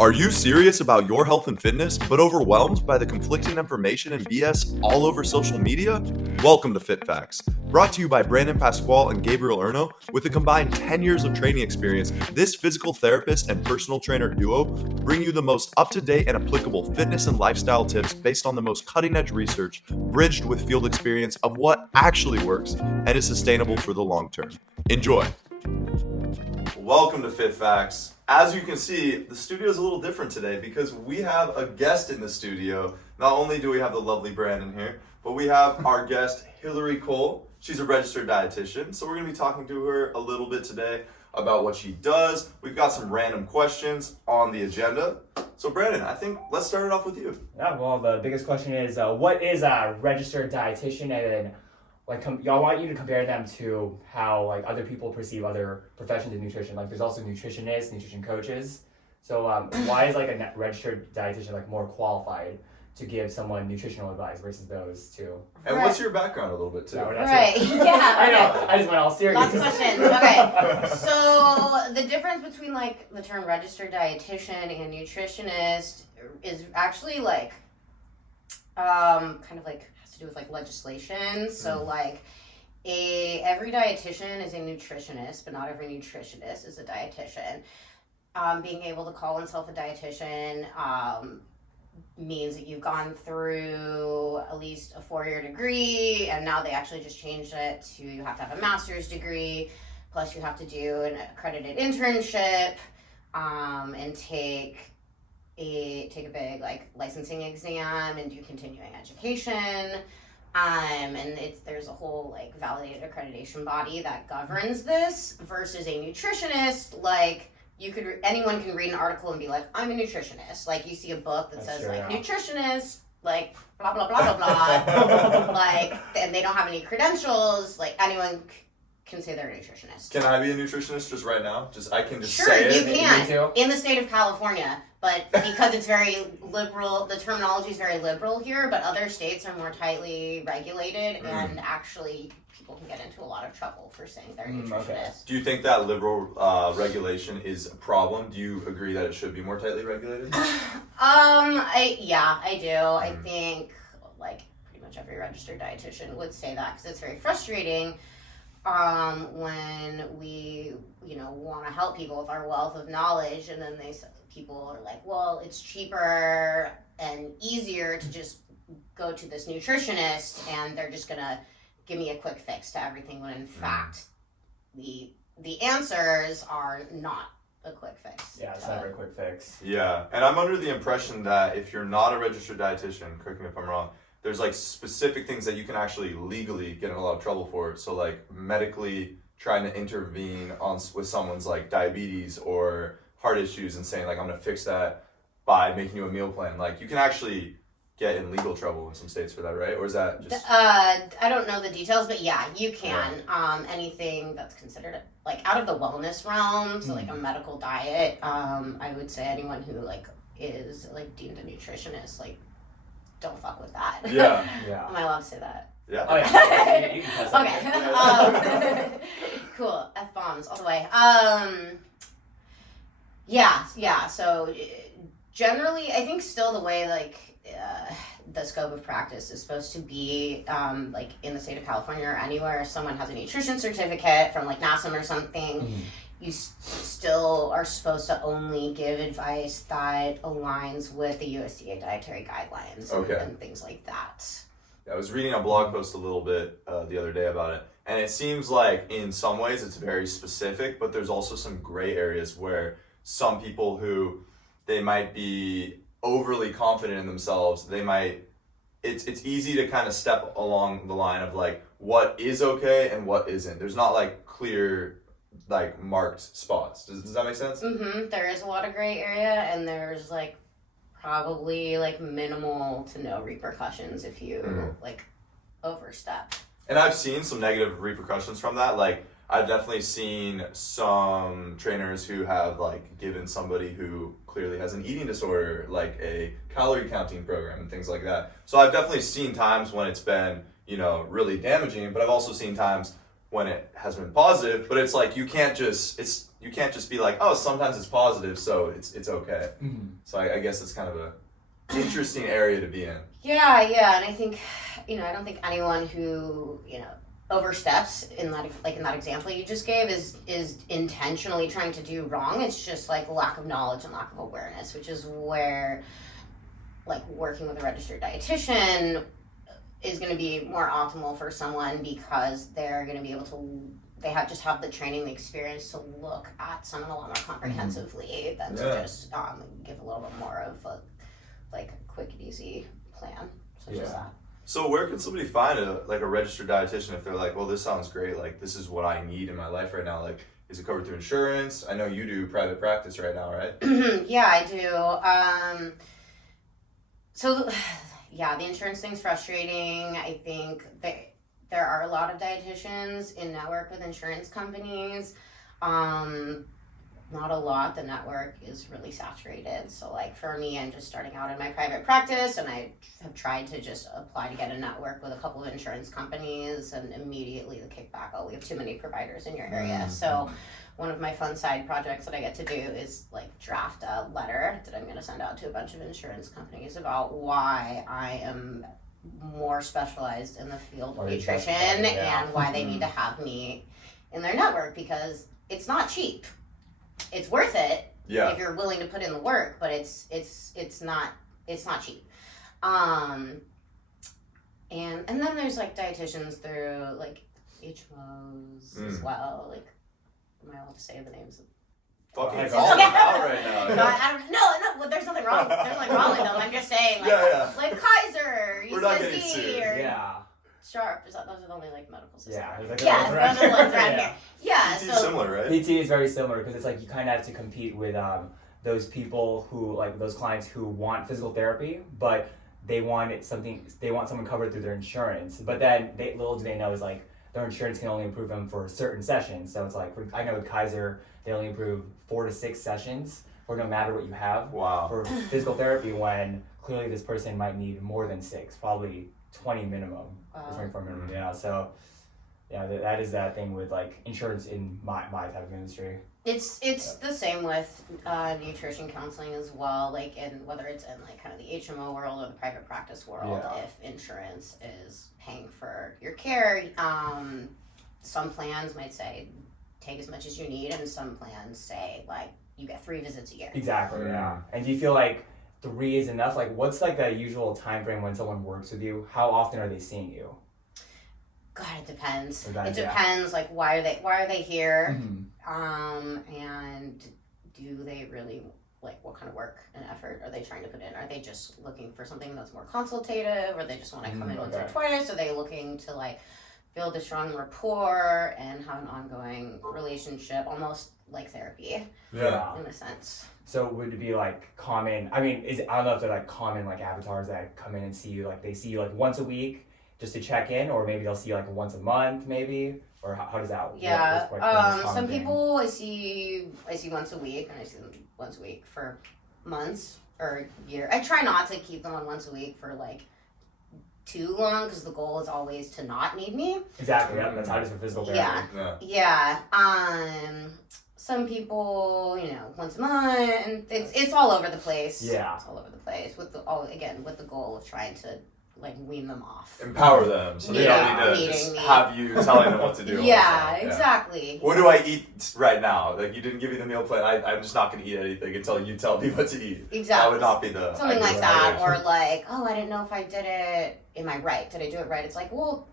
Are you serious about your health and fitness, but overwhelmed by the conflicting information and BS all over social media? Welcome to Fit Facts, brought to you by Brandon Pascual and Gabe Erno. With a combined 10 years of training experience, this physical therapist and personal trainer duo bring you the most up-to-date and applicable fitness and lifestyle tips based on the most cutting-edge research, bridged with field experience of what actually works and is sustainable for the long term. Enjoy. Welcome to Fit Facts. As you can see, the studio is a little different today because we have a guest in the studio. Not only do we have the lovely Brandon here, but we have our guest, Hillary Cole. She's a registered dietitian, so we're going to be talking to her a little bit today about what she does. We've got some random questions on the agenda. So Brandon, I think let's start it off with you. Yeah, well, the biggest question is, what is a registered dietitian, and y'all want you to compare them to how other people perceive other professions in nutrition. There's also nutritionists, nutrition coaches. So why is a registered dietitian more qualified to give someone nutritional advice versus those two? And what's your background a little bit too? Right, yeah. I know, I just went all serious. Lots of questions. Okay, so the difference between the term registered dietitian and nutritionist is actually has to do with legislation. So every dietitian is a nutritionist, but not every nutritionist is a dietitian. Being able to call oneself a dietitian means that you've gone through at least a 4-year degree, and now they actually just changed it to you have to have a master's degree, plus you have to do an accredited internship, and take a big licensing exam and do continuing education. And there's a whole validated accreditation body that governs this versus a nutritionist. Anyone can read an article and be like, I'm a nutritionist. You see a book that says nutritionist, blah, blah, blah, blah, blah. And they don't have any credentials. Anyone can say they're a nutritionist. Can I be a nutritionist just right now? I can just sure, say it? Sure, you can. In the state of California. But because it's very liberal, the terminology is very liberal here, but other states are more tightly regulated, and actually people can get into a lot of trouble for saying they're a nutritionist. Okay. Do you think that liberal regulation is a problem? Do you agree that it should be more tightly regulated? I do. I think pretty much every registered dietitian would say that, because it's very frustrating when we want to help people with our wealth of knowledge, and then people are like, well, it's cheaper and easier to just go to this nutritionist and they're just gonna give me a quick fix to everything, when in fact the answers are not a quick fix. Yeah, it's never a quick fix. Yeah, and I'm under the impression that if you're not a registered dietitian, correct me if I'm wrong, there's specific things that you can actually legally get in a lot of trouble for. So medically trying to intervene with someone's diabetes or heart issues and saying I'm going to fix that by making you a meal plan. You can actually get in legal trouble in some states for that, right? Or is that just... I don't know the details, but yeah, you can. Yeah. Anything that's considered out of the wellness realm, so a medical diet, I would say anyone who is deemed a nutritionist, don't fuck with that. Yeah. Yeah. Am I allowed to say that? Yeah. Oh yeah. You can okay. Cool. F-bombs all the way. Yeah. So generally, I think still the way the scope of practice is supposed to be in the state of California or anywhere, if someone has a nutrition certificate from NASM or something, you still are supposed to only give advice that aligns with the USDA dietary guidelines and things like that. I was reading a blog post a little bit the other day about it, and it seems in some ways it's very specific, but there's also some gray areas where some people who they might be overly confident in themselves, it's easy to kind of step along the line of what is okay and what isn't. There's not clear marked spots. Does that make sense? There is a lot of gray area, and there's probably minimal to no repercussions if you overstep. And I've seen some negative repercussions from that. I've definitely seen some trainers who have given somebody who clearly has an eating disorder a calorie counting program and things like that. So I've definitely seen times when it's been really damaging, but I've also seen times when it has been positive, but it's like you can't just be like, oh, sometimes it's positive, so it's okay. So I guess it's kind of a interesting area to be in. Yeah, and I think, I don't think anyone who, oversteps in that example you just gave is intentionally trying to do wrong. It's just like lack of knowledge and lack of awareness, which is where like working with a registered dietitian is going to be more optimal for someone, because they're going to be able to, they have the training, the experience to look at someone a lot more comprehensively than to just give a little bit more of a quick and easy plan, such as that. So where can somebody find a registered dietitian if they're like, well, this sounds great, like this is what I need in my life right now? Like, is it covered through insurance? I know you do private practice right now, right? Yeah, I do. The insurance thing's frustrating. I think there are a lot of dietitians in network with insurance companies. Not a lot. The network is really saturated. So like for me, I'm just starting out in my private practice, and I have tried to just apply to get a network with a couple of insurance companies, and immediately the kickback, oh, we have too many providers in your area. So one of my fun side projects that I get to do is like draft a letter that I'm going to send out to a bunch of insurance companies about why I am more specialized in the field of nutrition and why they need to have me in their network, because it's not cheap. It's worth it if you're willing to put in the work, but it's not cheap. And then there's like dietitians through like HMOs as well. Like, am I allowed to say the names of fucking call them out right now. No, there's nothing wrong. There's nothing wrong with them. I'm just saying, like, like Kaiser, UCSD, or Sharp. Those are the only like medical systems. Those are the ones around here. Yeah, PT is similar, right? PT is very similar, because it's like you kind of have to compete with those people who, like those clients who want physical therapy, but they want someone covered through their insurance. But then little do they know is like their insurance can only approve them for certain sessions. So it's like, I know with Kaiser, they only approve 4 to 6 sessions for no matter what you have for physical therapy, when clearly this person might need more than 6, probably 20 minimum, 24 minimum. Yeah, so that is that thing with like insurance in my type of industry. It's the same with nutrition counseling as well, like whether it's in like kind of the HMO world or the private practice world. If insurance is paying for your care, some plans might say take as much as you need, and some plans say like you get 3 visits a year. Exactly. Yeah. And do you feel like 3 is enough? Like, what's like the usual time frame when someone works with you? How often are they seeing you? God, it depends. It depends. Like, why are they here? And do they really, like, what kind of work and effort are they trying to put in? Are they just looking for something that's more consultative, or they just want to come in once or twice? Are they looking to like build a strong rapport and have an ongoing relationship, almost like therapy? In a sense. So would it be like common? I mean, I don't know if they're like common like avatars that come in and see you, like they see you like once a week just to check in, or maybe they'll see you like once a month, maybe, or how does that work? Yeah. Some people I see once a week, and I see them once a week for months or a year. I try not to keep them on once a week for like too long, because the goal is always to not need me. Exactly. Yeah, that's how it is for physical therapy. Some people, once a month. It's all over the place. Yeah, it's all over the place with the goal of trying to like wean them off, empower them, so they don't need to have you telling them what to do. Exactly. What do I eat right now? Like, you didn't give me the meal plan. I'm just not going to eat anything until you tell me what to eat. Exactly. That would not be the something like that, or like, oh, I didn't know if I did it. Am I right? Did I do it right? It's like, well,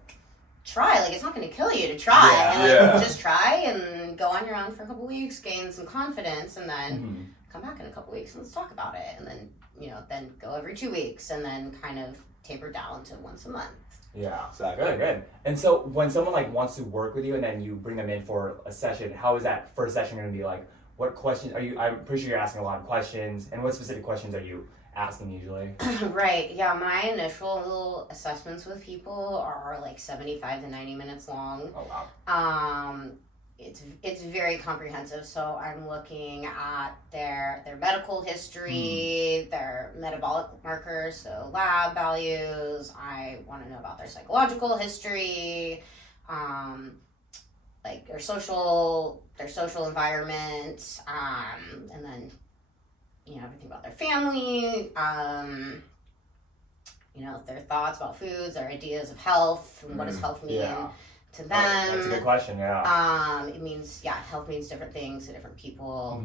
try. Like, it's not going to kill you to try. Just try and go on your own for a couple weeks, gain some confidence, and then come back in a couple weeks and let's talk about it. And then then go every 2 weeks, and then kind of taper down to once a month. Yeah, exactly. Good. And so when someone like wants to work with you, and then you bring them in for a session, how is that first session going to be like? What questions are you? I'm pretty sure you're asking a lot of questions. And what specific questions are you asking usually? Right. Yeah. My initial assessments with people are like 75 to 90 minutes long. Oh wow. It's very comprehensive. So I'm looking at their medical history, their metabolic markers, so lab values. I want to know about their psychological history. like their social environment, and then everything about their family, their thoughts about foods, their ideas of health, and what does health mean to them. That's a good question. It means health means different things to different people.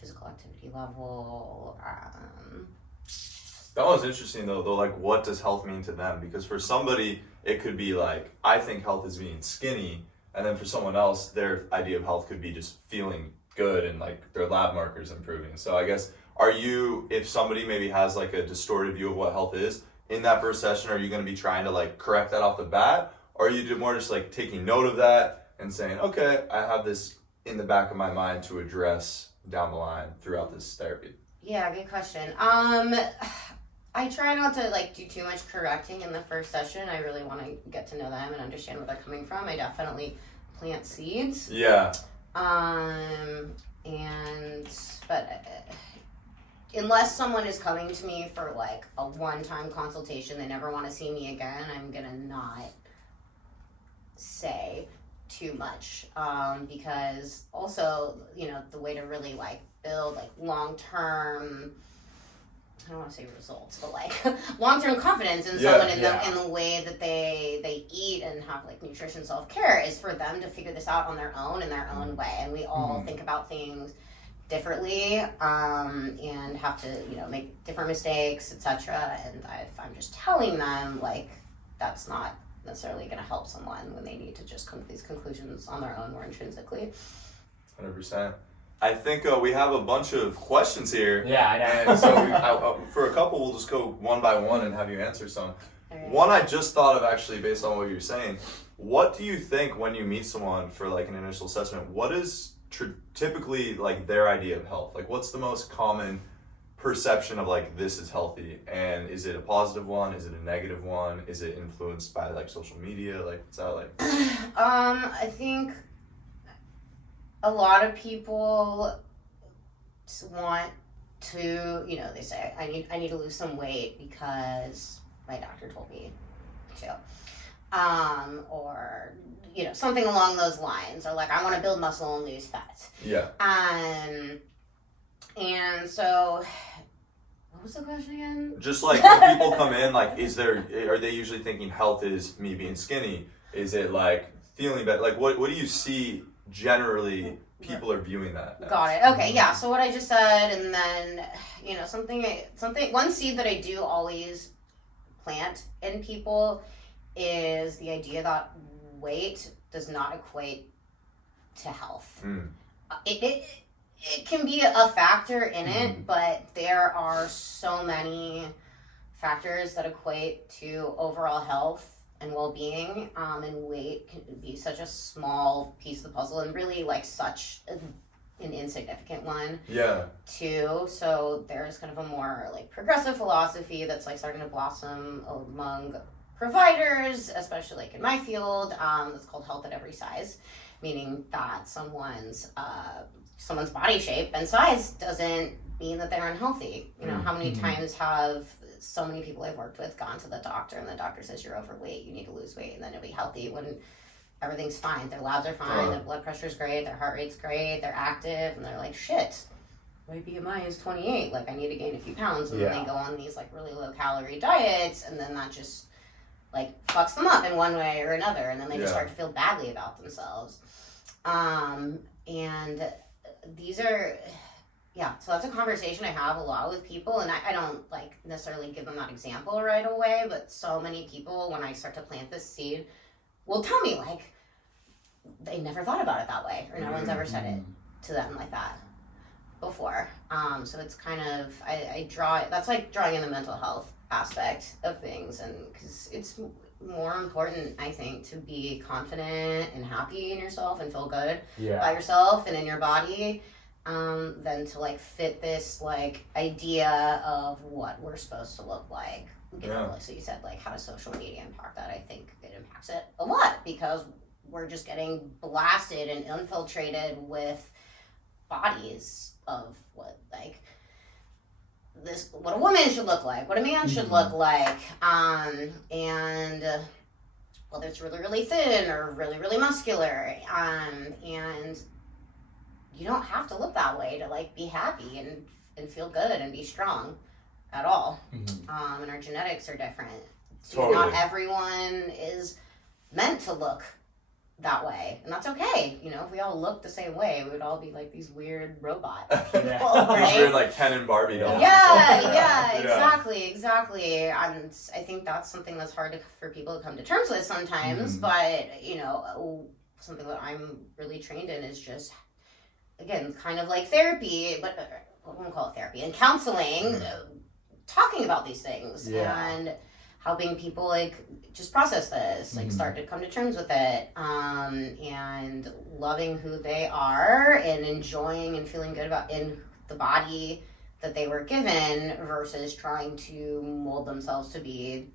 Physical activity level. That was interesting though, like what does health mean to them? Because for somebody it could be like, I think health is being skinny, and then for someone else their idea of health could be just feeling good and like their lab markers improving. So I guess, if somebody maybe has like a distorted view of what health is, in that first session, are you going to be trying to like correct that off the bat? Or are you more just like taking note of that and saying, okay, I have this in the back of my mind to address down the line throughout this therapy? Yeah, good question. I try not to like do too much correcting in the first session. I really want to get to know them and understand where they're coming from. I definitely plant seeds. Yeah. But unless someone is coming to me for like a one-time consultation, they never want to see me again, I'm gonna not say too much, because also the way to really like build like long-term, I don't want to say results, but like long-term confidence in someone in the way that they eat and have like nutrition self-care is for them to figure this out on their own in their own way. And we all think about things differently, and have to make different mistakes, etc. And if I'm just telling them, like, that's not necessarily going to help someone when they need to just come to these conclusions on their own more intrinsically. 100%. I think we have a bunch of questions here. Yeah, I know. And so for a couple, we'll just go one by one and have you answer some. Right. One I just thought of actually based on what you're saying. What do you think when you meet someone for like an initial assessment? What is typically like their idea of health? Like what's the most common perception of like this is healthy? And is it a positive one? Is it a negative one? Is it influenced by like social media? Like what's that like? I think a lot of people want to, they say, I need to lose some weight because my doctor told me to. Or, something along those lines. Or like, I want to build muscle and lose fat. Yeah. And so, what was the question again? Just like when people come in, like, are they usually thinking health is me being skinny? Is it like feeling better? Like, what do you see generally people are viewing that as? Got it. Okay, yeah. So what I just said, and then, one seed that I do always plant in people is the idea that weight does not equate to health. It can be a factor in it, but there are so many factors that equate to overall health and well-being, and weight can be such a small piece of the puzzle and really like such an insignificant one too. So there's kind of a more like progressive philosophy that's like starting to blossom among providers, especially like in my field. It's called health at every size, meaning that someone's body shape and size doesn't mean that they're unhealthy. How many times have so many people I've worked with gone to the doctor and the doctor says you're overweight, you need to lose weight, and then you'll be healthy when everything's fine. Their labs are fine, their blood pressure's great, their heart rate's great, they're active, and they're like, shit, my BMI is 28, like I need to gain a few pounds. And then they go on these like really low calorie diets, and then that just like fucks them up in one way or another, and then they just start to feel badly about themselves. And these are, so that's a conversation I have a lot with people, and I don't like necessarily give them that example right away, but so many people, when I start to plant this seed, will tell me like they never thought about it that way, or no one's ever said it to them like that before. So it's kind of, I draw it, that's like drawing in the mental health aspect of things, and because it's more important, I think, to be confident and happy in yourself and feel good by yourself and in your body, than to like fit this like idea of what we're supposed to look like. So you said like, how does social media impact that? I think it impacts it a lot, because we're just getting blasted and infiltrated with bodies of what a woman should look like, what a man should look like, and whether it's really, really thin or really, really muscular. And you don't have to look that way to like be happy and feel good and be strong at all. And our genetics are different. Totally. Not everyone is meant to look that way, and that's okay. You know, if we all looked the same way, we would all be like these weird robot people, right? These weird like Ken and Barbie dolls. Yeah, exactly. And I think that's something that's hard for people to come to terms with sometimes. But you know, something that I'm really trained in is just, again, kind of like therapy, but I won't call it therapy, and counseling, talking about these things and helping people like just process this, like start to come to terms with it, and loving who they are and enjoying and feeling good about in the body that they were given versus trying to mold themselves to be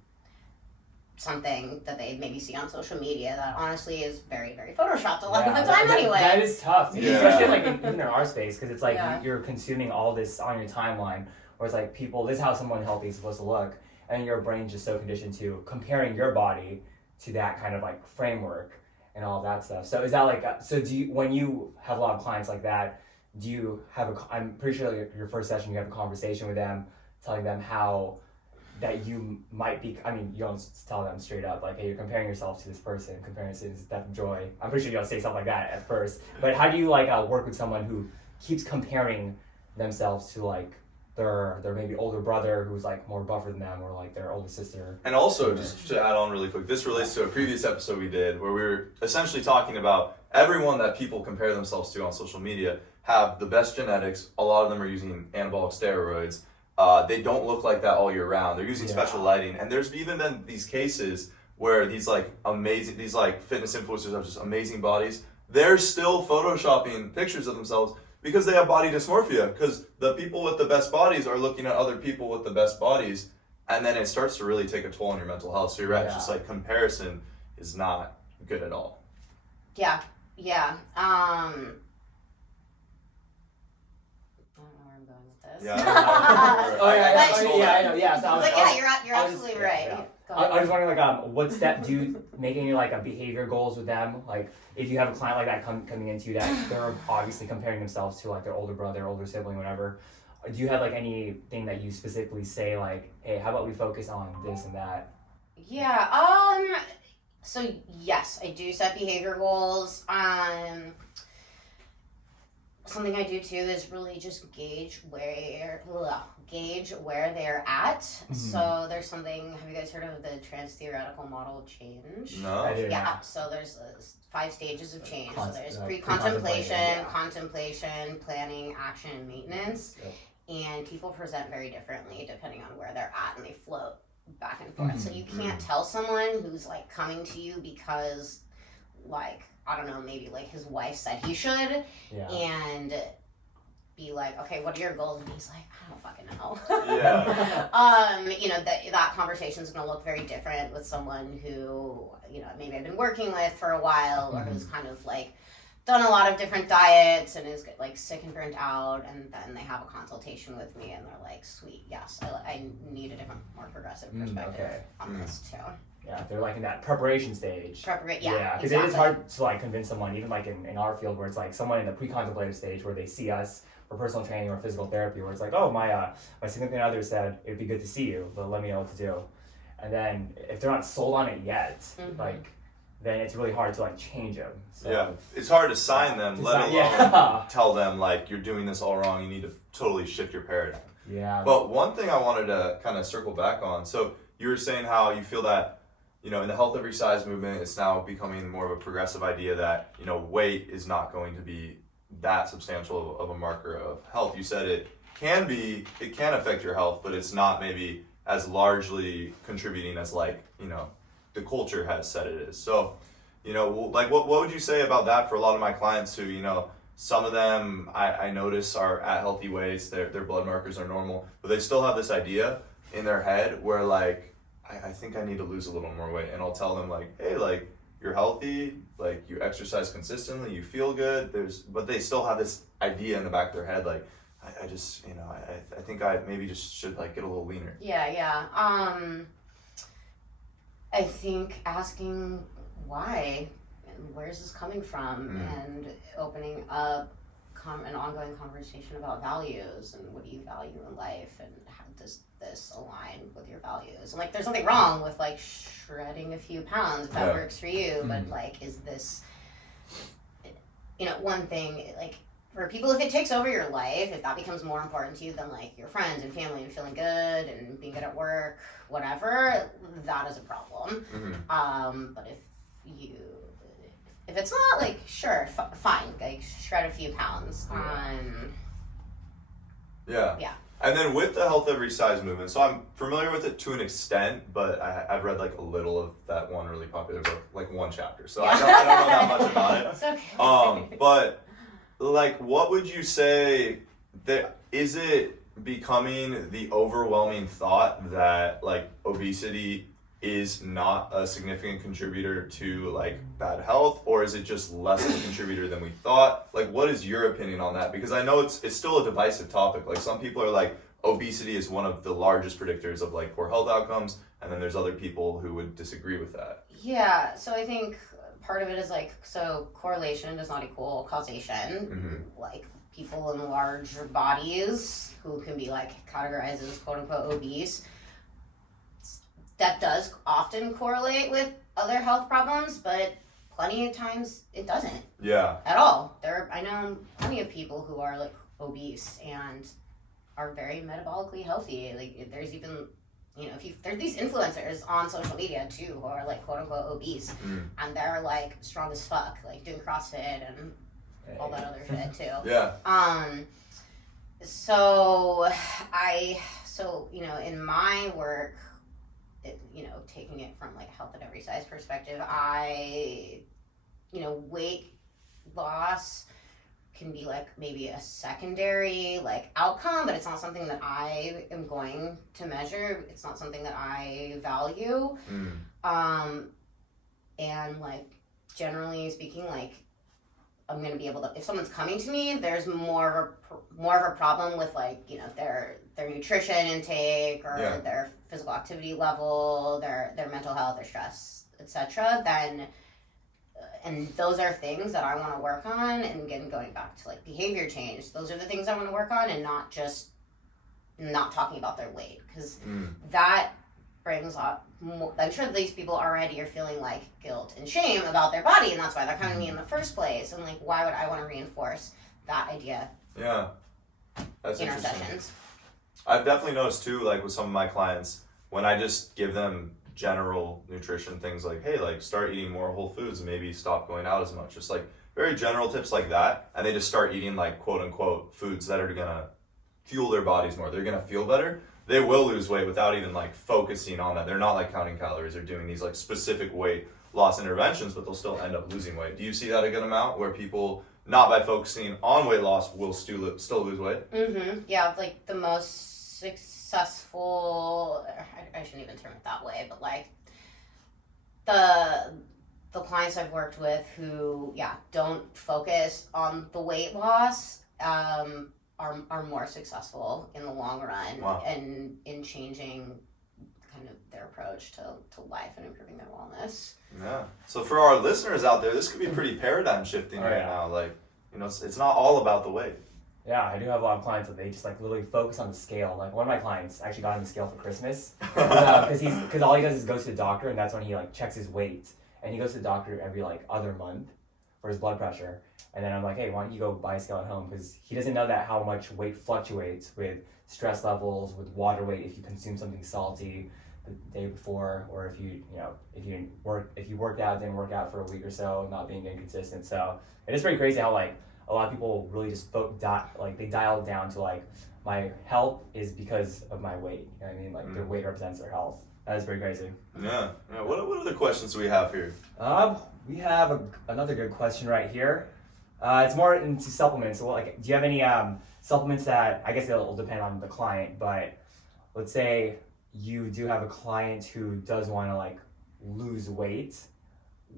something that they maybe see on social media that honestly is very, very photoshopped a lot of the time anyway. That is tough, especially like even in our space, because it's like you're consuming all this on your timeline, where it's like people, this is how someone healthy is supposed to look, and your brain's just so conditioned to comparing your body to that kind of like framework and all that stuff. So is that like, so do you, when you have a lot of clients like that, do you have I'm pretty sure like your first session you have a conversation with them, telling them how that you might be, I mean, you don't tell them straight up, like, hey, you're comparing yourself to this person, comparing to this death of joy. I'm pretty sure you don't say something like that at first. But how do you, like, work with someone who keeps comparing themselves to, like, their maybe older brother who's, like, more buffer than them, or, like, their older sister? And also, just to add on really quick, this relates to a previous episode we did where we were essentially talking about everyone that people compare themselves to on social media have the best genetics. A lot of them are using anabolic steroids. They don't look like that all year round. They're using special lighting. And there's even been these cases where these like amazing, these like fitness influencers have just amazing bodies. They're still photoshopping pictures of themselves because they have body dysmorphia. Because the people with the best bodies are looking at other people with the best bodies. And then it starts to really take a toll on your mental health. So you're right, it's just like comparison is not good at all. Yeah. Yeah. I know. Yeah. So you're absolutely right. I was wondering, like, what step do you making like a behavior goals with them? Like, if you have a client like that coming into you that they're obviously comparing themselves to like their older brother, older sibling, whatever. Do you have like anything that you specifically say like, hey, how about we focus on this and that? Yeah. So yes, I do set behavior goals. Something I do too is really just gauge where they're at. So there's something, have you guys heard of the trans-theoretical model of change? No. Yeah, so there's 5 stages of change. So there's pre-contemplation, contemplation, planning, action, and maintenance. And people present very differently depending on where they're at, and they float back and forth. So you can't tell someone who's like coming to you because like, I don't know, maybe like his wife said he should, and be like, okay, what are your goals? And he's like, I don't fucking know. You know, that conversation is going to look very different with someone who, you know, maybe I've been working with for a while, or who's kind of like done a lot of different diets and is like sick and burnt out, and then they have a consultation with me and they're like, sweet, yes, I need a different, more progressive perspective on this too. Yeah, they're like in that preparation stage. Because it is hard to like convince someone, even like in our field, where it's like someone in the pre-contemplative stage where they see us for personal training or physical therapy, where it's like, oh, my significant other said it'd be good to see you, but let me know what to do. And then if they're not sold on it yet, like, then it's really hard to like change them. So, yeah, it's hard to sign them, let alone tell them like you're doing this all wrong. You need to totally shift your paradigm. Yeah. But one thing I wanted to kind of circle back on. So you were saying how you feel that, you know, in the health every size movement, it's now becoming more of a progressive idea that, you know, weight is not going to be that substantial of a marker of health. You said it can affect your health, but it's not maybe as largely contributing as like, you know, the culture has said it is. So, you know, like what would you say about that for a lot of my clients who, you know, some of them I notice are at healthy weights, their blood markers are normal, but they still have this idea in their head where like, I think I need to lose a little more weight. And I'll tell them like, hey, like you're healthy, like you exercise consistently, you feel good. But they still have this idea in the back of their head, like, I just, you know, I think I maybe just should like get a little leaner. Yeah. I think asking why and where's this coming from, and opening up an ongoing conversation about values and what do you value in life and how does this align with your values. And like there's nothing wrong with like shredding a few pounds if that works for you, but like is this, one thing, like for people, if it takes over your life, if that becomes more important to you than like your friends and family and feeling good and being good at work, whatever, that is a problem. But if it's not, like, sure, fine, like shred a few pounds. Yeah. And then with the health every size movement, so I'm familiar with it to an extent, but I've read like a little of that one really popular book, like one chapter. So I don't know that much about it. It's okay. But like, what would you say that is it becoming the overwhelming thought that like obesity is not a significant contributor to like bad health, or is it just less of a contributor than we thought? Like, what is your opinion on that? Because I know it's still a divisive topic. Like, some people are like, obesity is one of the largest predictors of like poor health outcomes, and then there's other people who would disagree with that. Yeah, so I think part of it is like, so correlation does not equal causation. Like people in larger bodies who can be like categorized as quote unquote obese, that does often correlate with other health problems, but plenty of times it doesn't. Yeah. At all. I know plenty of people who are like obese and are very metabolically healthy. Like there's even, there's these influencers on social media too who are like quote unquote obese, and they're like strong as fuck, like doing CrossFit and all that other shit too. Yeah. So in my work, taking it from like health at every size perspective, weight loss can be like maybe a secondary like outcome, but it's not something that I am going to measure. It's not something that I value. And like generally speaking, like I'm going to be able to, if someone's coming to me, there's more of a problem with like, their nutrition intake or their physical activity level, their mental health, their stress, etc. And those are things that I want to work on. And again, going back to like behavior change, those are the things I want to work on, and not just not talking about their weight, because that brings up more, I'm sure these people already are feeling like guilt and shame about their body, and that's why they're coming to me in the first place. And like, why would I want to reinforce that idea? Yeah, that's in our interesting. sessions. I've definitely noticed too, like with some of my clients, when I just give them general nutrition things like, hey, like start eating more whole foods and maybe stop going out as much, just like very general tips like that, and they just start eating like quote unquote foods that are gonna fuel their bodies more, they're gonna feel better, they will lose weight without even like focusing on that. They're not like counting calories or doing these like specific weight loss interventions, but they'll still end up losing weight. Do you see that a good amount where people, not by focusing on weight loss, will still lose weight? Yeah, like the most successful, I shouldn't even term it that way, but like the clients I've worked with who don't focus on the weight loss are more successful in the long run. Wow. And in changing kind of their approach to life and improving their wellness. Yeah. So for our listeners out there, this could be pretty paradigm shifting now. Like, it's not all about the weight. Yeah, I do have a lot of clients that they just like literally focus on the scale. Like one of my clients actually got on the scale for Christmas because all he does is goes to the doctor, and that's when he like checks his weight. And he goes to the doctor every like other month for his blood pressure. And then I'm like, hey, why don't you go buy a scale at home? Because he doesn't know that how much weight fluctuates with stress levels, with water weight, if you consume something salty the day before, or if you worked out, didn't work out for a week or so, not being inconsistent. So it is pretty crazy how like a lot of people really just they dial down to like, my health is because of my weight. You know what I mean? Like their weight represents their health. That is pretty crazy. Yeah. What other questions do we have here? We have another good question right here. It's more into supplements. So like, do you have any supplements that, I guess it'll depend on the client, but let's say you do have a client who does want to like lose weight.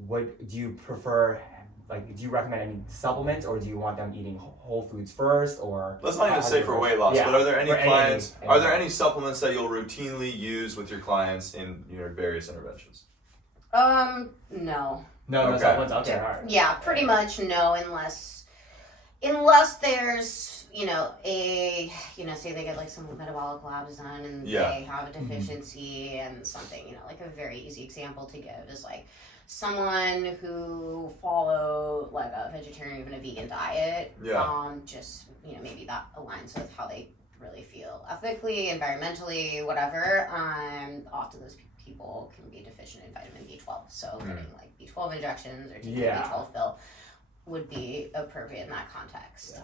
What do you prefer? Like, do you recommend any supplements, or do you want them eating whole foods first, or? Let's not even say for weight loss, but are there any clients, are there any supplements that you'll routinely use with your clients in your various interventions? No. No Okay. supplements. Okay, all right. Yeah, pretty much no, unless there's, say they get like some metabolic labs done and Yeah. they have a deficiency and something, like a very easy example to give is like someone who followed like a vegetarian, even a vegan diet. Yeah. Just, maybe that aligns with how they really feel ethically, environmentally, whatever. Often those people can be deficient in vitamin B12. So getting like B12 injections or taking a B12 pill would be appropriate in that context.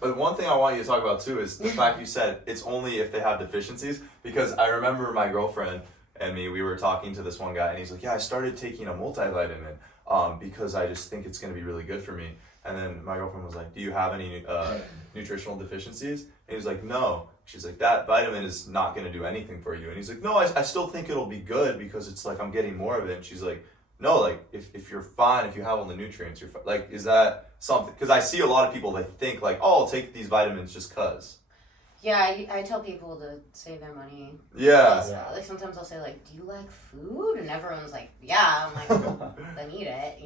But one thing I want you to talk about too is the fact you said it's only if they have deficiencies, because I remember my girlfriend and me, we were talking to this one guy and he's like, yeah, I started taking a multivitamin because I just think it's going to be really good for me. And then my girlfriend was like, do you have any nutritional deficiencies? And he's like, no. She's like, that vitamin is not going to do anything for you. And he's like, no, I still think it'll be good because it's like I'm getting more of it. And she's like, no, like if you're fine, if you have all the nutrients, you're fine. Like, is that something? Because I see a lot of people that think like, oh, I'll take these vitamins just cause. Yeah, I tell people to save their money. Yeah. Like sometimes I'll say like, do you like food? And everyone's like, yeah. I'm like, well, then eat it.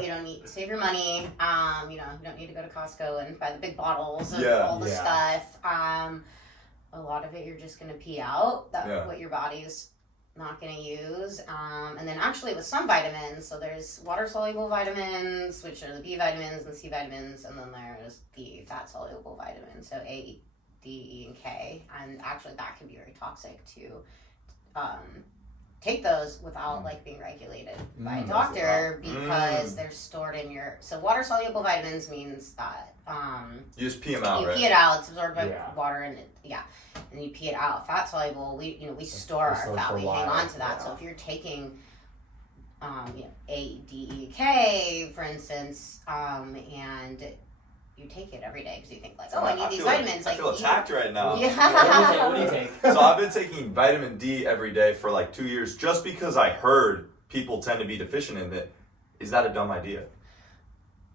You don't need save your money. You don't need to go to Costco and buy the big bottles of all the stuff. A lot of it you're just gonna pee out. What your body's not going to use. And then actually with some vitamins, so there's water-soluble vitamins, which are the B vitamins and C vitamins, and then there's the fat-soluble vitamins, so A, D, E, and K. And actually that can be very toxic to take those without like being regulated by a doctor because they're stored in your... So water-soluble vitamins means that... you just pee them out, right? You pee it out, it's absorbed by water, and and you pee it out. Fat soluble, we store our fat, we hang on to that. So if you're taking A, D, E, K, for instance, and you take it every day because you think like, oh, I need these vitamins. I feel attacked right now. Yeah. What do you take? So I've been taking vitamin D every day for like 2 years just because I heard people tend to be deficient in it. Is that a dumb idea?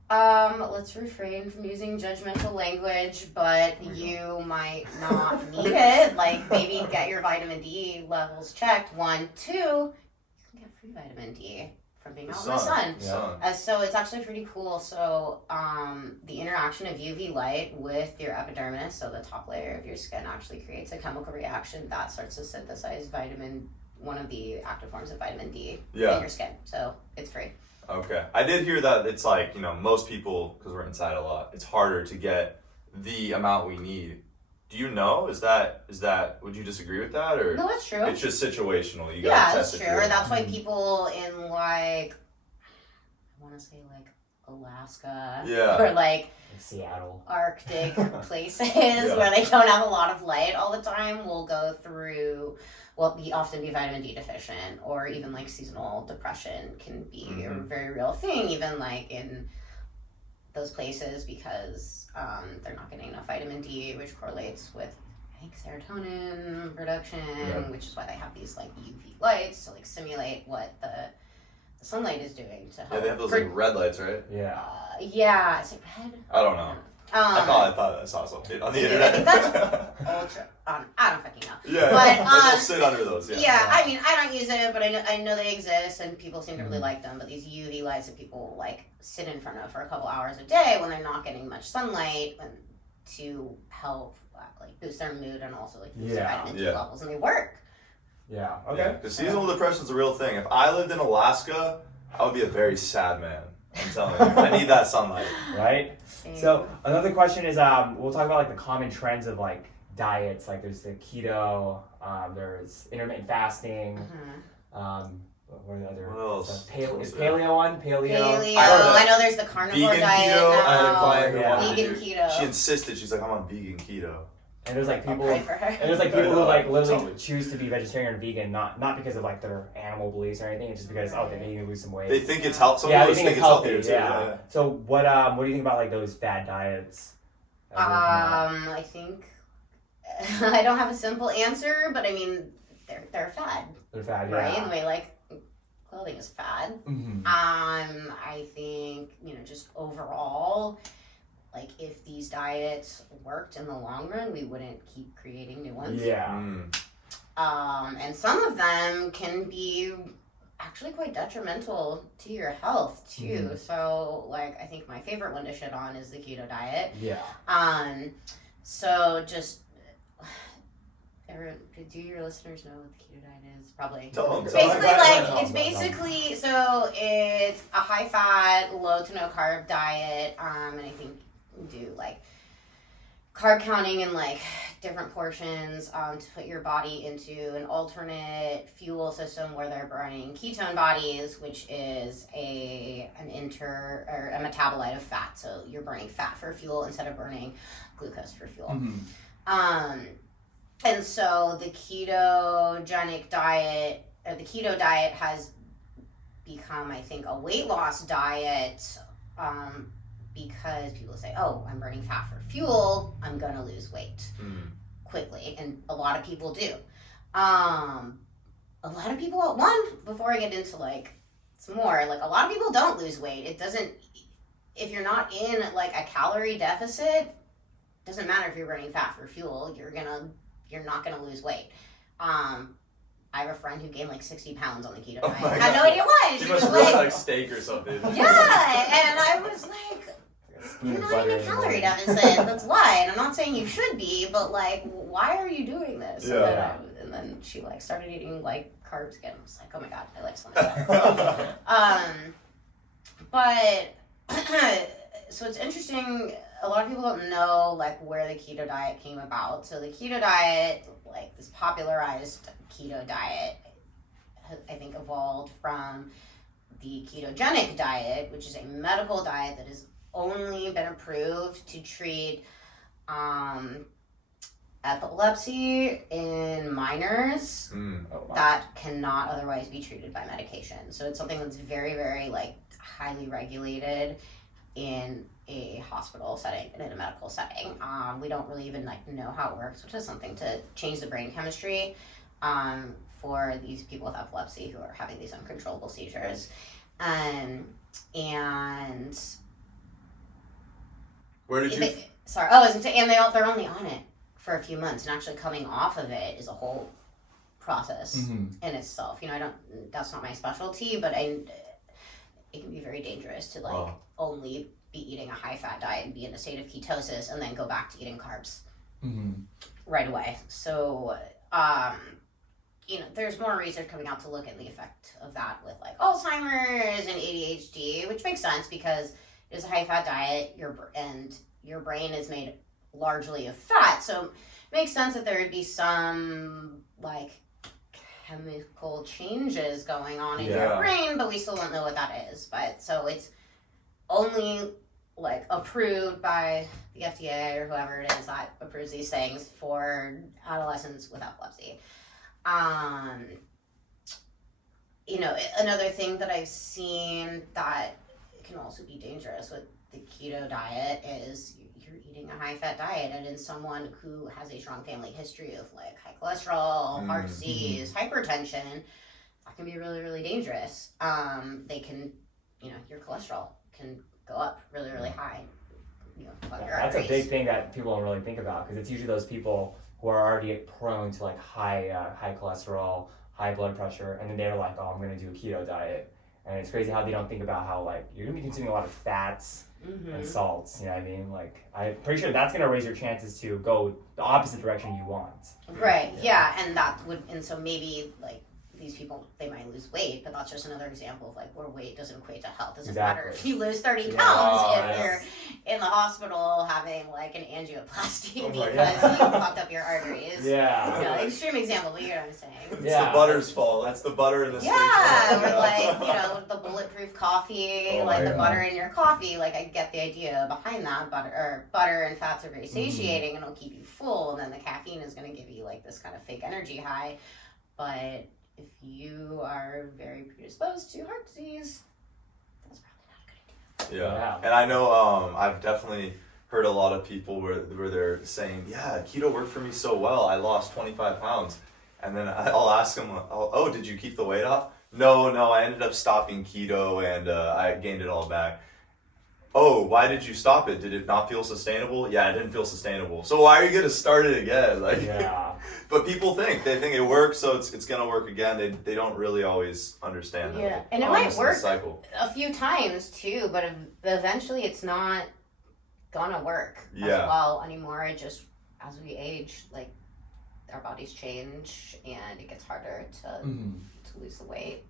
Let's refrain from using judgmental language, but you might not need it. Like, maybe get your vitamin D levels checked. 1, 2, you can get free vitamin D from being out in the sun. So it's actually pretty cool. So, the interaction of UV light with your epidermis, so the top layer of your skin, actually creates a chemical reaction that starts to synthesize one of the active forms of vitamin D in your skin. So it's free. Okay. I did hear that it's like, most people, because we're inside a lot, it's harder to get the amount we need. Do you know? Is that, would you disagree with that? Or no, that's true. It's just situational. You gotta test it. Yeah, that's true. That's why people in like, I want to say like Alaska. Or like Seattle. Arctic places where they don't have a lot of light all the time will go through... often be vitamin D deficient, or even like seasonal depression can be a very real thing, even like in those places because they're not getting enough vitamin D, which correlates with, I think, serotonin production, which is why they have these like UV lights to like simulate what the sunlight is doing to help. Yeah, they have those like red lights, right? Yeah. Is it red? I don't know. I thought I saw something on the internet. I think that's ultra. I don't fucking know. Yeah, but they'll sit under those. Yeah, I mean, I don't use it, but I know they exist, and people seem to really like them. But these UV lights that people like sit in front of for a couple hours a day when they're not getting much sunlight, to help like boost their mood and also like boost their vitamin D levels, and they work. Yeah. Okay. Because seasonal depression is a real thing. If I lived in Alaska, I would be a very sad man. I'm telling you, I need that sunlight. Right? So another question is, we'll talk about like the common trends of like diets. Like there's the keto, there's intermittent fasting. What are the other? What else? Is paleo one? Paleo. I know there's the carnivore vegan diet keto. now. I had a client who wanted vegan to do. keto. She insisted. She's like, I'm on vegan keto. And there's like people, pray for her. and there's like people who like literally choose to be vegetarian or vegan, not because of like their animal beliefs or anything. It's just because they need to lose some weight. They think it's helpful. Yeah, they think it's healthy. healthier too. Yeah. So what do you think about like those fad diets? I think I don't have a simple answer, but I mean they're fad. They're fad, right? In the way like clothing is fad. I think just overall, like if these diets worked in the long run, we wouldn't keep creating new ones. Yeah. And some of them can be actually quite detrimental to your health too. So like I think my favorite one to shit on is the keto diet. Yeah. So just do your listeners know what the keto diet is? Probably. So it's a high fat, low to no carb diet, and I think do like carb counting and like different portions to put your body into an alternate fuel system where they're burning ketone bodies, which is a metabolite of fat. So you're burning fat for fuel instead of burning glucose for fuel. And so the ketogenic diet, or the keto diet, has become, I think, a weight loss diet because people say, oh, I'm burning fat for fuel, I'm going to lose weight quickly. And a lot of people do. A lot of people, before I get into like some more, like a lot of people don't lose weight. It doesn't, if you're not in like a calorie deficit, doesn't matter if you're burning fat for fuel, you're not gonna lose weight. I have a friend who gained like 60 pounds on the keto diet. I had no idea why. She must really like steak or something. Yeah, and I was like, you're not in a calorie deficit. That's why. And I'm not saying you should be, but like, why are you doing this? Yeah. And then she like started eating like carbs again. I was like, oh my god, I like something better. But so it's interesting. A lot of people don't know like where the keto diet came about. So the keto diet, like this popularized keto diet, I think evolved from the ketogenic diet, which is a medical diet that has only been approved to treat epilepsy in minors that cannot otherwise be treated by medication. So it's something that's very, very like highly regulated in a hospital setting and in a medical setting. We don't really even like know how it works, which is something to change the brain chemistry for these people with epilepsy who are having these uncontrollable seizures. And where did you? I was gonna say, and they're only on it for a few months, and actually coming off of it is a whole process in itself. You know, that's not my specialty, but it can be very dangerous to like only be eating a high fat diet and be in a state of ketosis and then go back to eating carbs right away. So, you know, there's more research coming out to look at the effect of that with like Alzheimer's and ADHD, which makes sense because it's a high fat diet, your brain is made largely of fat. So it makes sense that there would be some like chemical changes going on in your brain, but we still don't know what that is. But so it's only like approved by the FDA or whoever it is that approves these things for adolescents with epilepsy. You know, another thing that I've seen that can also be dangerous with the keto diet is you're eating a high fat diet, and in someone who has a strong family history of like high cholesterol, heart disease, hypertension, that can be really, really dangerous. They can, you know, your cholesterol can go up really, really high. You know, that's a big thing that people don't really think about, because it's usually those people who are already prone to like high cholesterol, high blood pressure, and then they're like, oh, I'm going to do a keto diet. And it's crazy how they don't think about how like you're going to be consuming a lot of fats and salts, you know what I mean? Like, I'm pretty sure that's going to raise your chances to go the opposite direction you want. Right, yeah, and so maybe like these people, they might lose weight, but that's just another example of like where weight doesn't equate to health. It doesn't matter if you lose 30 pounds if you're in the hospital having like an angioplasty because you fucked up your arteries. Yeah. You know, extreme example, but you know what I'm saying. It's the butter's fault. That's the butter in the steak. Yeah, or like, you know, the bulletproof coffee, like the butter in your coffee. Like, I get the idea behind that. Butter and fats are very satiating and it'll keep you full, and then the caffeine is going to give you like this kind of fake energy high. But if you are very predisposed to heart disease, that's probably not a good idea. Yeah. And I know I've definitely heard a lot of people where they're saying, yeah, keto worked for me so well, I lost 25 pounds. And then I'll ask them, oh, did you keep the weight off? No, I ended up stopping keto and I gained it all back. oh, why did you stop it? Did it not feel sustainable? Yeah, it didn't feel sustainable. So why are you gonna start it again? Like, Yeah. But people think it works, so it's gonna work again. They don't really always understand. Yeah, and it might work a few times too, but eventually it's not gonna work as well anymore. It just, as we age, like our bodies change and it gets harder to lose the weight.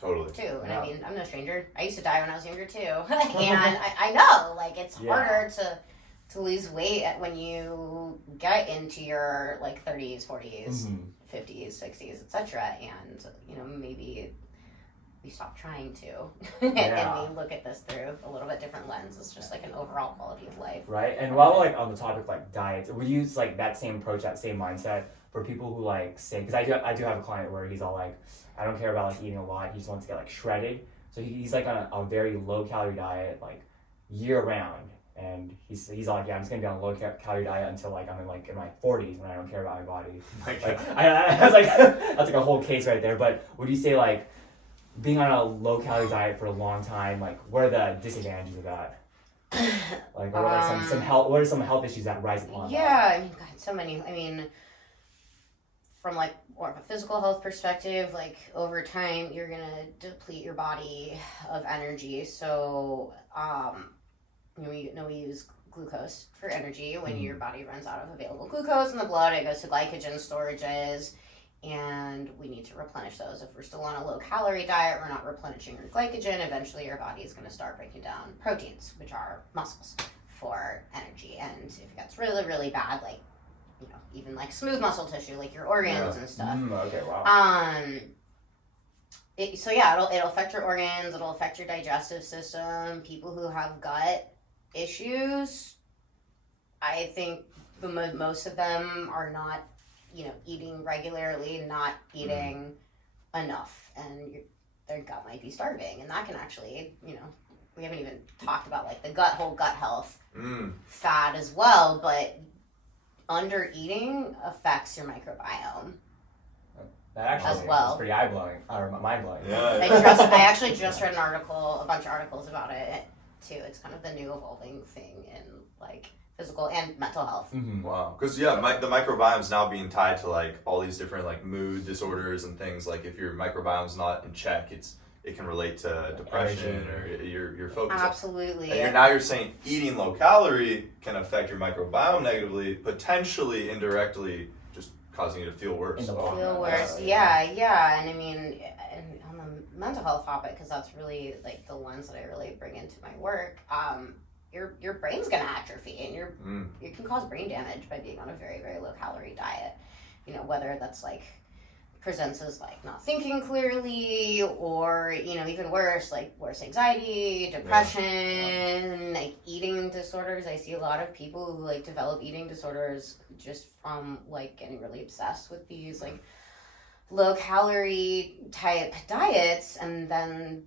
Totally. Too, and I mean, I'm no stranger. I used to diet when I was younger too, and I know, like, it's harder to lose weight when you get into your like 30s, 40s, 50s, 60s, etc. And you know, maybe we stop trying to, and we look at this through a little bit different lens. It's just like an overall quality of life, right? And while like on the topic of like diets, we use like that same approach, that same mindset for people who like say, because I do have a client where he's all like, I don't care about like eating a lot. He just wants to get like shredded. So he's like on a very low calorie diet, like year round. And he's all like, yeah, I'm just gonna be on a low calorie diet until like I'm in my 40s when I don't care about my body. I was like, that's like a whole case right there. But would you say like being on a low calorie diet for a long time, like what are the disadvantages of that? Like what are some health issues that rise upon? Yeah, I mean, God, so many. I mean, from like more of a physical health perspective, like over time you're gonna deplete your body of energy. So we use glucose for energy. When your body runs out of available glucose in the blood, it goes to glycogen storages, and we need to replenish those. If we're still on a low calorie diet, we're not replenishing our glycogen, eventually your body is going to start breaking down proteins, which are muscles, for energy. And if it gets really, really bad, like, you know, even like smooth muscle tissue, like your organs and stuff. Okay, wow. It'll affect your organs, it'll affect your digestive system. People who have gut issues, I think most of them are not, you know, eating regularly, not eating enough, and their gut might be starving, and that can actually, you know, we haven't even talked about like the whole gut health fad as well, but under eating affects your microbiome. That actually as well. Is pretty eye-blowing, or mind-blowing. Yeah. I actually just read a bunch of articles about it too. It's kind of the new evolving thing in like physical and mental health. Wow. Because the microbiome's now being tied to like all these different like mood disorders and things. Like if your microbiome's not in check, it can relate to depression or your focus. Absolutely. And now you're saying eating low calorie can affect your microbiome negatively, potentially indirectly just causing you to feel worse. Feel worse. Yeah. And I mean, and on the mental health topic, because that's really like the lens that I really bring into my work. Your brain's gonna atrophy, and you can cause brain damage by being on a very, very low calorie diet. You know, whether that's like presents as like not thinking clearly, or you know, even worse, like worse anxiety, depression, like eating disorders. I see a lot of people who like develop eating disorders just from like getting really obsessed with these like low calorie type diets, and then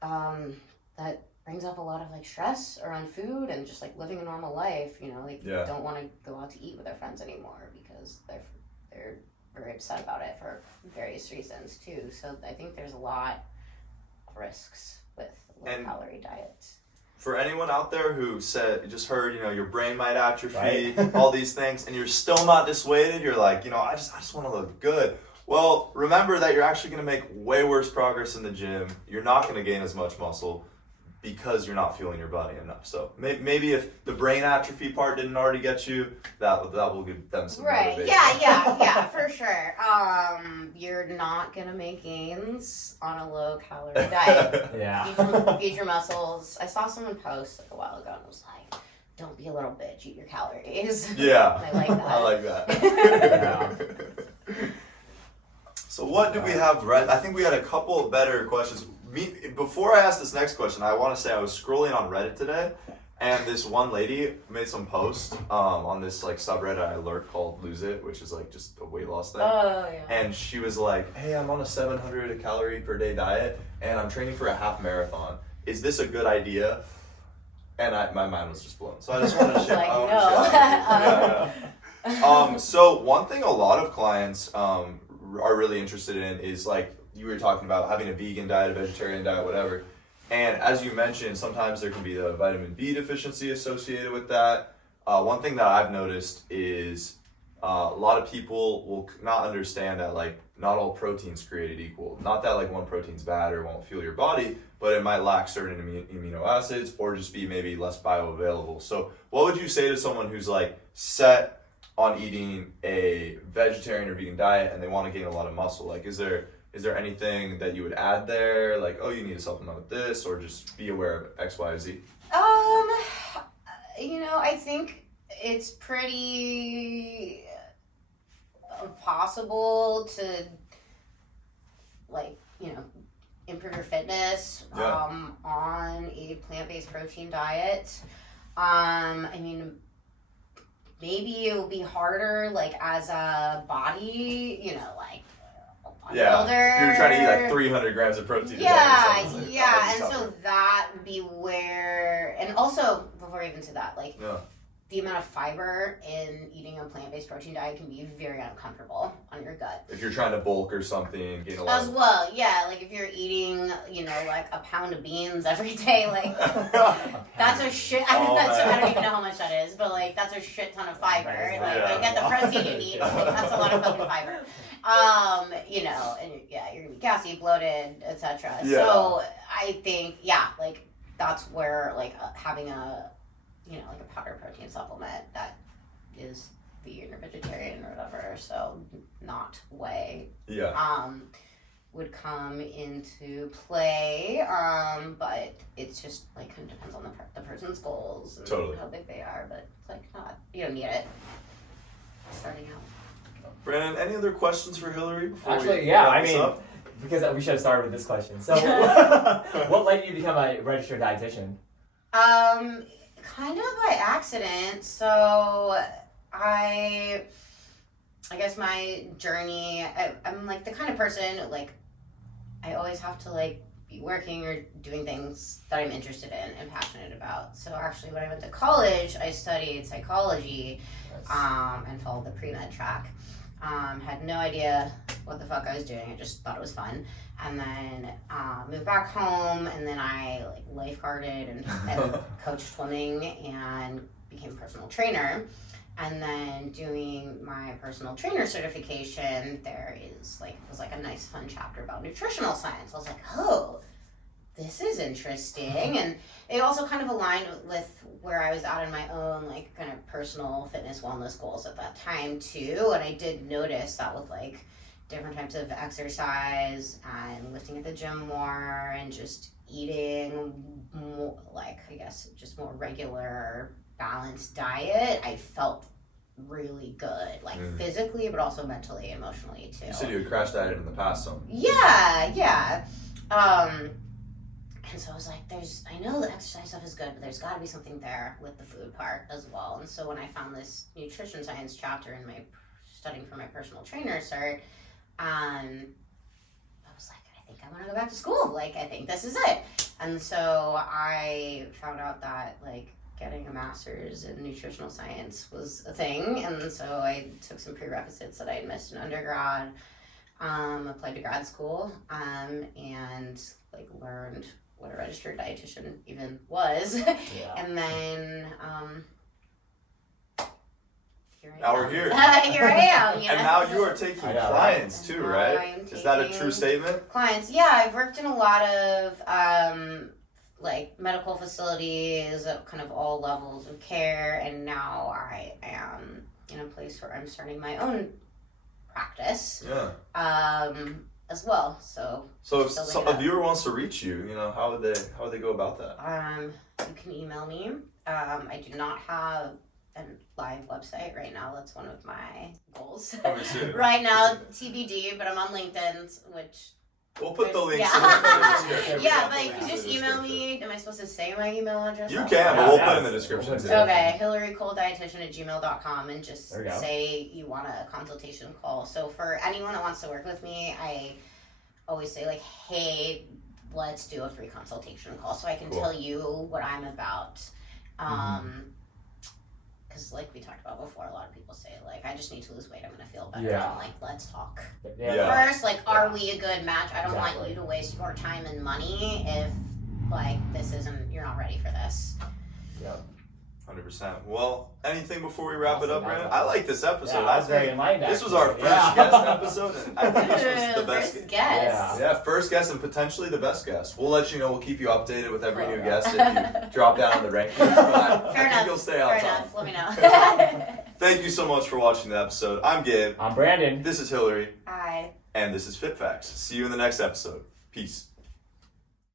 that brings up a lot of like stress around food and just like living a normal life. You know, like don't want to go out to eat with their friends anymore because they're very upset about it for various reasons too. So I think there's a lot of risks with low calorie diets. For anyone out there who just heard, you know, your brain might atrophy, all these things, and you're still not dissuaded, you're like, you know, I just want to look good. Well, remember that you're actually going to make way worse progress in the gym. You're not going to gain as much muscle because you're not fueling your body enough. So maybe if the brain atrophy part didn't already get you, that will give them some motivation. Yeah, for sure. You're not gonna make gains on a low calorie diet. Feed your muscles. I saw someone post like a while ago and it was like, don't be a little bitch, eat your calories. Yeah. I like that. So what do we have, Brett? I think we had a couple of better questions. Before I ask this next question, I want to say I was scrolling on Reddit today, and this one lady made some post on this like subreddit I lurk called Lose It, which is like just a weight loss thing. Oh, yeah. And she was like, hey, I'm on a 700 calorie per day diet, and I'm training for a half marathon. Is this a good idea? And my mind was just blown. So I just wanted to share. So one thing a lot of clients are really interested in is like you were talking about having a vegan diet, a vegetarian diet, whatever. And as you mentioned, sometimes there can be the vitamin B deficiency associated with that. One thing that I've noticed is a lot of people will not understand that like not all proteins created equal. Not that like one protein's bad or won't fuel your body, but it might lack certain amino acids or just be maybe less bioavailable. So what would you say to someone who's like set on eating a vegetarian or vegan diet and they want to gain a lot of muscle? Like is there anything that you would add there? Like, oh, you need a supplement with this, or just be aware of X, Y, Z? I think it's pretty possible to, like, improve your fitness on a plant-based protein diet. Maybe it will be harder, like, as a body, like, yeah, if you're trying to eat like 300 grams of protein a day. And so that would be where, and also before even to that, like the amount of fiber in eating a plant-based protein diet can be very uncomfortable on your gut. If you're trying to bulk or something, gain a lot. As well, yeah, like if you're eating, like a pound of beans every day, like that's a shit. I don't even know how much that is, but like that's a shit ton of fiber. Like get the protein you need. Like, that's a lot of fucking fiber. And you're gonna be gassy, bloated, etc. Yeah. So I think, like that's where like having a, like a powder protein supplement that is vegan or vegetarian or whatever, so not whey, would come into play. But it's just like kind of depends on the person's goals and how big they are. But it's like you don't need it starting out. Brandon, any other questions for Hillary before because we should have started with this question. So, what led you to become a registered dietitian? Kind of by accident. So, I guess my journey, I'm like the kind of person, like, I always have to like be working or doing things that I'm interested in and passionate about. So actually when I went to college, I studied psychology, and followed the pre-med track. Had no idea what the fuck I was doing. I just thought it was fun. And then moved back home, and then I like lifeguarded and coached swimming and became a personal trainer. And then doing my personal trainer certification, there was like a nice fun chapter about nutritional science. I was like, oh, this is interesting. And it also kind of aligned with where I was at in my own like kind of personal fitness wellness goals at that time too. And I did notice that with like different types of exercise and lifting at the gym more and just eating more, like I guess just more regular balanced diet, I felt really good, like physically, but also mentally, emotionally too. You said you had crash dieted in the past, so. Yeah. And so I was like, I know the exercise stuff is good, but there's got to be something there with the food part as well. And so when I found this nutrition science chapter in my studying for my personal trainer cert, I was like, I think I want to go back to school. Like, I think this is it. And so I found out that like getting a master's in nutritional science was a thing. And so I took some prerequisites that I had missed in undergrad, applied to grad school, and like learned what a registered dietitian even was. Yeah. And then now we're here. Here I am. And now you are taking clients too, right? Is that a true statement? Clients, yeah. I've worked in a lot of like medical facilities, kind of all levels of care, and now I am in a place where I'm starting my own practice. Yeah. As well. So if a viewer wants to reach you, how would they go about that? You can email me. I do not have a live website right now. That's one of my goals. Right now, TBD, but I'm on LinkedIn, which we'll put the links in the description. Yeah, but you can just email me. Am I supposed to say my email address? You can, but we'll put it in the description. Okay, hillarycoledietitian@gmail.com, and just say you want a consultation call. So for anyone that wants to work with me, I always say like, hey, let's do a free consultation call so I can tell you what I'm about. Because like we talked about before, a lot of people say like, I just need to lose weight, I'm gonna feel better. I'm like, let's talk. First, like, are we a good match? I don't want you to waste your time and money if like you're not ready for this. Yeah. 100%. Well, anything before we wrap it up, Awesome. Brandon? I like this episode. Yeah, I was very enlightened. This was our actually. first guest episode, and I think this was the best. First guest. Yeah, first guest and potentially the best guest. We'll let you know. We'll keep you updated with every new guest if you drop down in the rankings. But I think you'll stay out Fair top. enough. Let me know. Thank you so much for watching the episode. I'm Gabe. I'm Brandon. This is Hillary. Hi. And this is Fit Facts. See you in the next episode. Peace.